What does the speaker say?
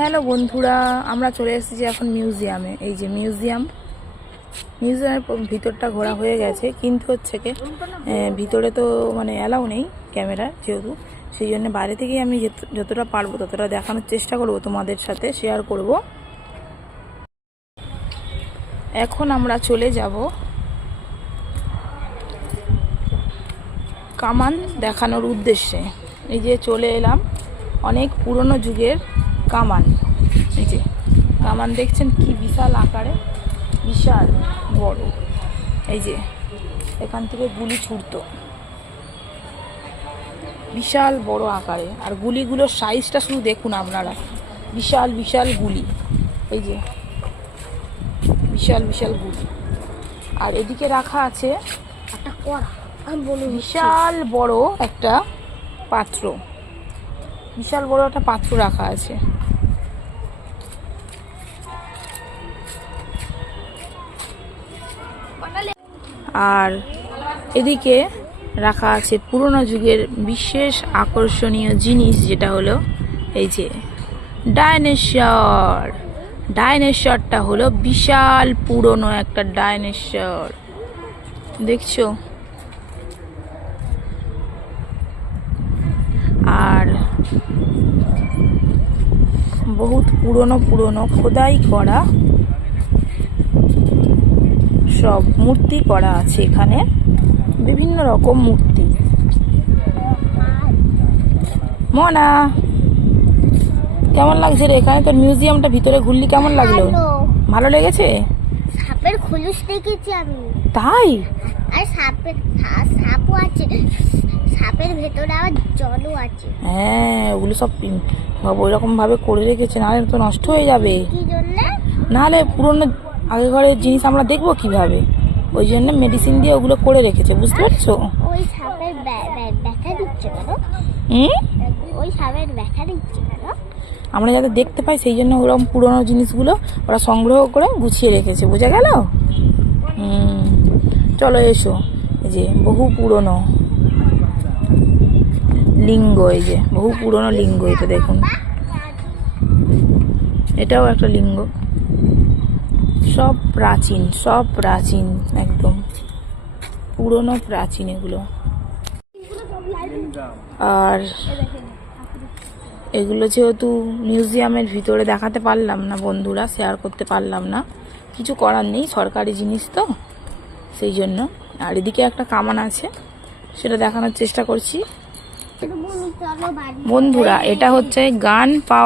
Hello বন্ধুরা, আমরা চলে এসেছি এখন মিউজিয়ামে। এই যে মিউজিয়ামের ভিতরটা ঘোরা হয়ে গেছে, কিন্তু হচ্ছে কি ভিতরে তো মানে অ্যালাউ নেই ক্যামেরা, যেহেতু সেই জন্য বাইরে থেকেই আমি যতটা পারবো ততটা দেখানোর চেষ্টা করব, তোমাদের সাথে শেয়ার করব। এখন আমরা চলে যাব কামান দেখানোর উদ্দেশ্যে। এই যে চলে এলাম, অনেক পুরনো যুগের কামান। এই যে কামান দেখছেন কি বিশাল আকারে, বিশাল বড়। এই যে এখান থেকে গুলি ছুটতো, বিশাল বড় আকারে। আর গুলিগুলোর সাইজটা শুধু দেখুন আপনারা, বিশাল বিশাল গুলি। এই যে বিশাল বিশাল গুলি। আর এদিকে রাখা আছে একটা কড়া, বিশাল বড় একটা পাত্র, বিশাল বড় একটা পাত্র রাখা আছে। আর এদিকে রাখা আছে পুরনো যুগের বিশেষ আকর্ষণীয় জিনিস, যেটা হলো এই যে ডাইনোসর। ডাইনোসরটা হলো বিশাল পুরনো একটা ডাইনোসর, দেখছো? আর বহুত পুরনো পুরনো খোদাই করা সব মূর্তি করা আছে এখানে, বিভিন্ন রকম মূর্তি। মনা, কেমন লাগছে রে এখানে? তোর মিউজিয়ামটা ভিতরে ঘুরলি কেমন লাগলো? ভালো লেগেছে? সাপের খোলস দেখেছি আমি। তাই? আর সাপও আছে, সাপের ভেতরে আবার জলও আছে। হ্যাঁ, ওগুলো সব ওইরকম ভাবে করে রেখেছে, নাহলে তো নষ্ট হয়ে যাবে। কি জন্য? নাহলে পুরনো আগেকারের জিনিস আমরা দেখবো কিভাবে, ওই জন্য মেডিসিন দিয়ে ওগুলো করে রেখেছে, বুঝতে পারছো? ওই সাপের ব্যথা দিচ্ছে কেন? ওই সাপের ব্যথা দিচ্ছে কেন? আমরা যাতে দেখতে পাই সেই জন্য ওরকম পুরনো জিনিসগুলো ওরা সংগ্রহ করে গুছিয়ে রেখেছে, বোঝা গেল? চলো এসো। এই যে বহু পুরনো লিঙ্গ, এই যে বহু পুরনো লিঙ্গ, এটা দেখুন, এটাও একটা লিঙ্গ। সব প্রাচীন, সব প্রাচীন, একদম পুরনো প্রাচীন এগুলো। আর এগুলো যেহেতু মিউজিয়ামের ভিতরে দেখাতে পারলাম না বন্ধুরা, শেয়ার করতে পারলাম না, কিছু করার নেই, সরকারি জিনিস তো সেই জন্য। আর এদিকে একটা কামান আছে, সেটা দেখানোর চেষ্টা করছি বন্ধুরা। এটা হচ্ছে গান পাওয়া